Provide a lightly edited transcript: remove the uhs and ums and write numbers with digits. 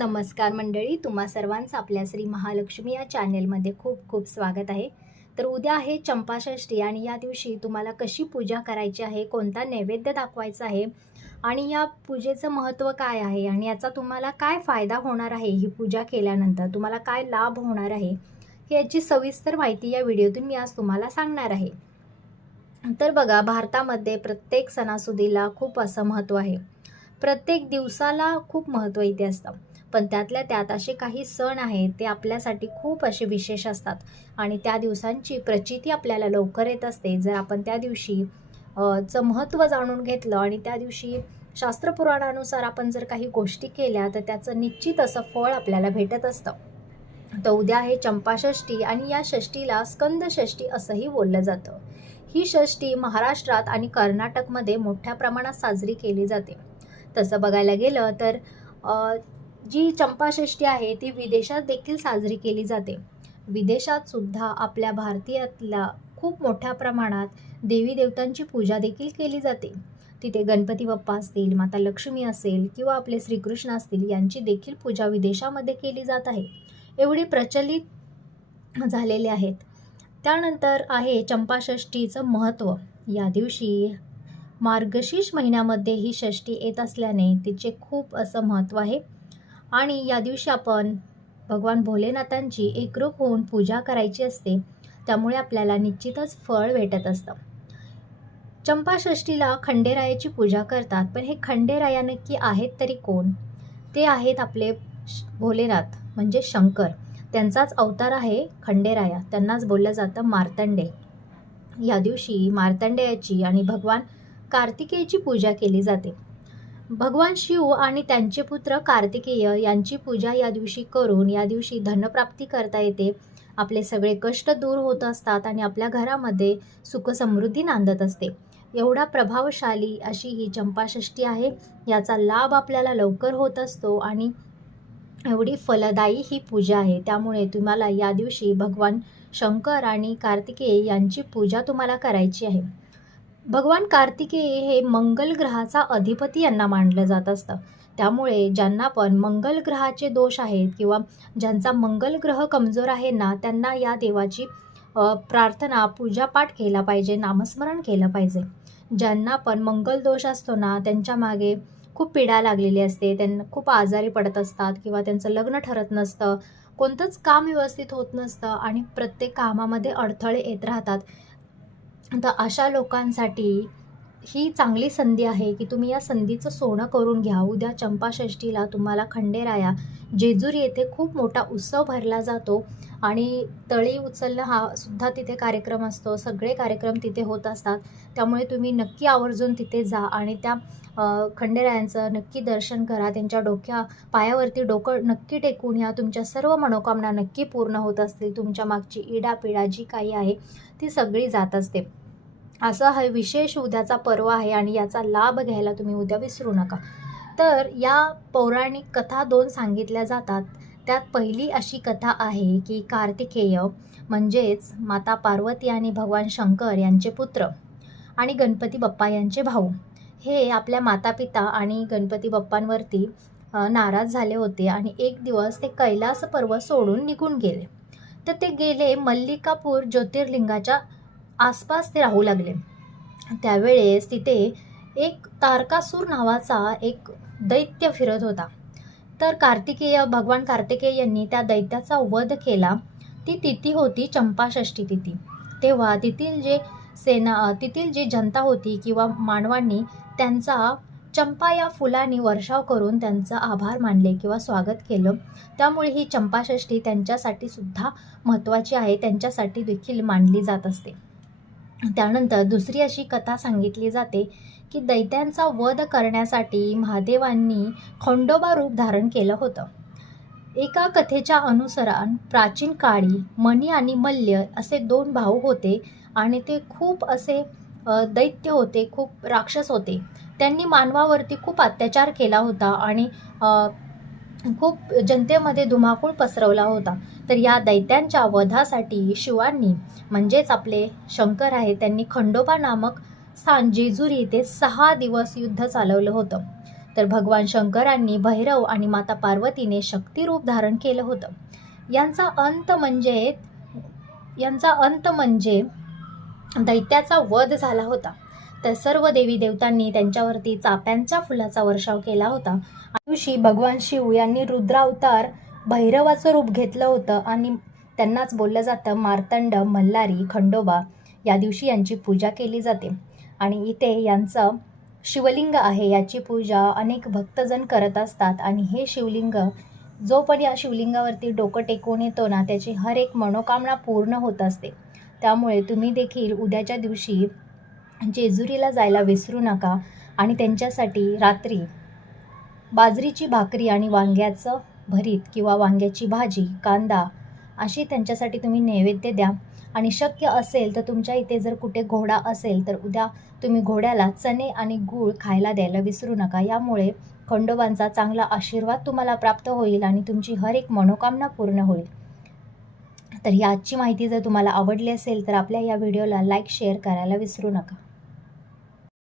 नमस्कार मंडळी, तुम्हा सर्वांचं आपल्या श्री महालक्ष्मी या चॅनेलमध्ये खूप खूप स्वागत आहे. तर उद्या आहे चंपाषष्ठी आणि या दिवशी तुम्हाला कशी पूजा करायची आहे, कोणता नैवेद्य दाखवायचा आहे आणि या पूजेचं महत्त्व काय आहे आणि याचा तुम्हाला काय फायदा होणार आहे, ही पूजा केल्यानंतर तुम्हाला काय लाभ होणार आहे, याची सविस्तर माहिती या व्हिडिओतून मी आज तुम्हाला सांगणार आहे. तर बघा, भारतामध्ये प्रत्येक सणासुदीला खूप असं महत्त्व आहे. प्रत्येक दिवसाला खूप महत्त्व इथे असतं. पण त्यातल्या त्यात असे काही सण आहेत, ते आपल्यासाठी खूप असे विशेष असतात आणि त्या दिवसांची प्रचिती आपल्याला लवकर येत असते. जर आपण त्या दिवशी चं महत्त्व जाणून घेतलं आणि त्या दिवशी शास्त्रपुराणानुसार आपण जर काही गोष्टी केल्या, तर त्याचं निश्चित असं फळ आपल्याला भेटत असतं. तर उद्या आहे चंपाषष्ठी आणि या षष्ठीला स्कंदषष्ठी असंही बोललं जातं. ही षष्ठी महाराष्ट्रात आणि कर्नाटकमध्ये मोठ्या प्रमाणात साजरी केली जाते. तसं बघायला गेलं तर जी चंपाषष्ठी आहे ती विदेशात देखील साजरी केली जाते. विदेशात सुद्धा आपल्या भारतीयातल्या खूप मोठ्या प्रमाणात देवी देवतांची पूजा देखील केली जाते. तिथे गणपती बाप्पा असतील, माता लक्ष्मी असेल किंवा आपले श्रीकृष्ण असतील, यांची देखील पूजा विदेशामध्ये केली जात आहे. एवढी प्रचलित झालेले आहेत. त्यानंतर आहे चंपाषष्ठीचं महत्त्व. या दिवशी मार्गशीर्ष महिन्यामध्ये ही षष्ठी येत असल्याने तिचे खूप असं महत्त्व आहे आणि या दिवशी आपण भगवान भोलेनाथांची एकरूप होऊन पूजा करायची असते. त्यामुळे आपल्याला निश्चितच फळ भेटत असतं. चंपाषष्ठीला खंडेरायाची पूजा करतात, पण हे खंडेराया नक्की आहेत तरी कोण? ते आहेत आपले भोलेनाथ म्हणजे शंकर. त्यांचाच अवतार आहे खंडेराया. त्यांनाच बोललं जातं मार्तंडे. या दिवशी मार्तंडेयाची आणि भगवान कार्तिकेयची पूजा केली जाते. भगवान शिव आणि त्यांचे पुत्र कार्तिकेय यांची पूजा या दिवशी करून या दिवशी धनप्राप्ती करता येते. आपले सगळे कष्ट दूर होत असतात आणि आपल्या घरामध्ये सुखसमृद्धी नांदत असते. एवढा प्रभावशाली अशी ही चंपाषष्ठी आहे. याचा लाभ आपल्याला लवकर होत असतो आणि एवढी फलदायी ही पूजा आहे. त्यामुळे तुम्हाला या दिवशी भगवान शंकर आणि कार्तिकेय यांची पूजा तुम्हाला करायची आहे. भगवान कार्तिकेय हे मंगल ग्रहाचा अधिपती यांना मानलं जात असतं. त्यामुळे ज्यांना पण मंगल ग्रहाचे दोष आहेत किंवा ज्यांचा मंगल ग्रह कमजोर आहे ना, त्यांना या देवाची प्रार्थना पूजापाठ केला पाहिजे, नामस्मरण केलं पाहिजे. ज्यांना पण मंगल दोष असतो ना, त्यांच्या मागे खूप पीडा लागलेली असते, त्यांना खूप आजारी पडत असतात किंवा त्यांचं लग्न ठरत नसतं, कोणतंच काम व्यवस्थित होत नसतं आणि प्रत्येक कामामध्ये अडथळे येत राहतात. तर अशा लोकांसाठी ही चांगली संधी आहे की तुम्ही या संधीचं सोनं करून घ्या. उद्या चंपाषष्ठीला तुम्हाला खंडेराया जेजुरी येथे खूप मोठा उत्सव भरला जातो आणि तळी उचलणं हा सुद्धा तिथे कार्यक्रम असतो. सगळे कार्यक्रम तिथे होत असतात. त्यामुळे तुम्ही नक्की आवर्जून तिथे जा आणि त्या खंडेरायांचं नक्की दर्शन करा. त्यांच्या पायावरती डोकं नक्की टेकून या. तुमच्या सर्व मनोकामना नक्की पूर्ण होत असतील. तुमच्या मागची इडापिडा जी काही आहे ती सगळी जात असते. असं हा विशेष उद्याचा पर्व आहे आणि याचा लाभ घ्यायला तुम्ही उद्या विसरू नका. तर या पौराणिक कथा 2 सांगितल्या जातात. त्यात पहिली अशी कथा आहे की कार्तिकेय म्हणजेच माता पार्वती आणि भगवान शंकर यांचे पुत्र आणि गणपती बाप्पा यांचे भाऊ हे आपल्या मातापिता आणि गणपती बाप्पांवरती नाराज झाले होते आणि एक दिवस ते कैलास पर्वत सोडून निघून गेले. तर ते गेले मल्लिकापूर ज्योतिर्लिंगाच्या आसपास ते राहू लागले. त्यावेळेस तिथे एक तारकासूर नावाचा एक दैत्य फिरत होता. तर भगवान कार्तिकेय यांनी त्या दैत्याचा वध केला. ती तिथी होती चंपाषष्ठी तिथी. तेव्हा तिथील जी जनता होती किंवा मानवांनी त्यांचा चंपा या फुलांनी वर्षाव करून त्यांचा आभार मानले किंवा स्वागत केलं. त्यामुळे ही चंपाषष्ठी त्यांच्यासाठी सुद्धा महत्त्वाची आहे, त्यांच्यासाठी देखील मानली जात असते. त्यानंतर दुसरी अशी कथा सांगितली जाते की दैत्यांचा वध करण्यासाठी महादेवांनी खंडोबा रूप धारण केलं होतं. एका कथेच्या अनुसार प्राचीन काळी मणी आणि मल्य असे 2 भाऊ होते आणि ते खूप असे दैत्य होते, खूप राक्षस होते. त्यांनी मानवावरती खूप अत्याचार केला होता आणि खूप जनतेमध्ये धुमाकूळ पसरवला होता. तर या दैत्यांच्या वधासाठी शिवांनी म्हणजेच आपले शंकर आहे त्यांनी खंडोबा नामक स्थान जेजुरी येथे 6 दिवस युद्ध चालवलं होतं. तर भगवान शंकरांनी भैरव आणि माता पार्वतीने शक्तिरूप धारण केलं होतं. यांचा अंत म्हणजे दैत्याचा वध झाला होता. तर सर्व देवी देवतांनी त्यांच्यावरती चाप्यांच्या फुलाचा वर्षाव केला होता. दिवशी भगवान शिव यांनी रुद्रावतार भैरवाचं रूप घेतलं होतं आणि त्यांनाच बोललं जातं मार्तंड, मल्हारी, खंडोबा. या दिवशी यांची पूजा केली जाते आणि इथे यांचं शिवलिंग आहे, याची पूजा अनेक भक्तजण करत असतात. आणि हे शिवलिंग जो पण या शिवलिंगावरती डोकं टेकवून येतो ना, त्याची हर एक मनोकामना पूर्ण होत असते. त्यामुळे तुम्ही देखील उद्याच्या दिवशी जेजुरीला जायला विसरू नका आणि त्यांच्यासाठी रात्री बाजरीची भाकरी आणि वांग्याचं भरीत किंवा वांग्याची भाजी, कांदा अशी त्यांच्यासाठी तुम्ही नैवेद्य द्या. आणि शक्य असेल तर तुमच्या इथे जर कुठे घोडा असेल तर उद्या तुम्ही घोड्याला चणे आणि गूळ खायला द्यायला विसरू नका. यामुळे खंडोबांचा चांगला आशीर्वाद तुम्हाला प्राप्त होईल आणि तुमची हर एक मनोकामना पूर्ण होईल. तर ही आजची माहिती जर तुम्हाला आवडली असेल तर आपल्या या व्हिडिओला लाईक, शेअर करायला विसरू नका.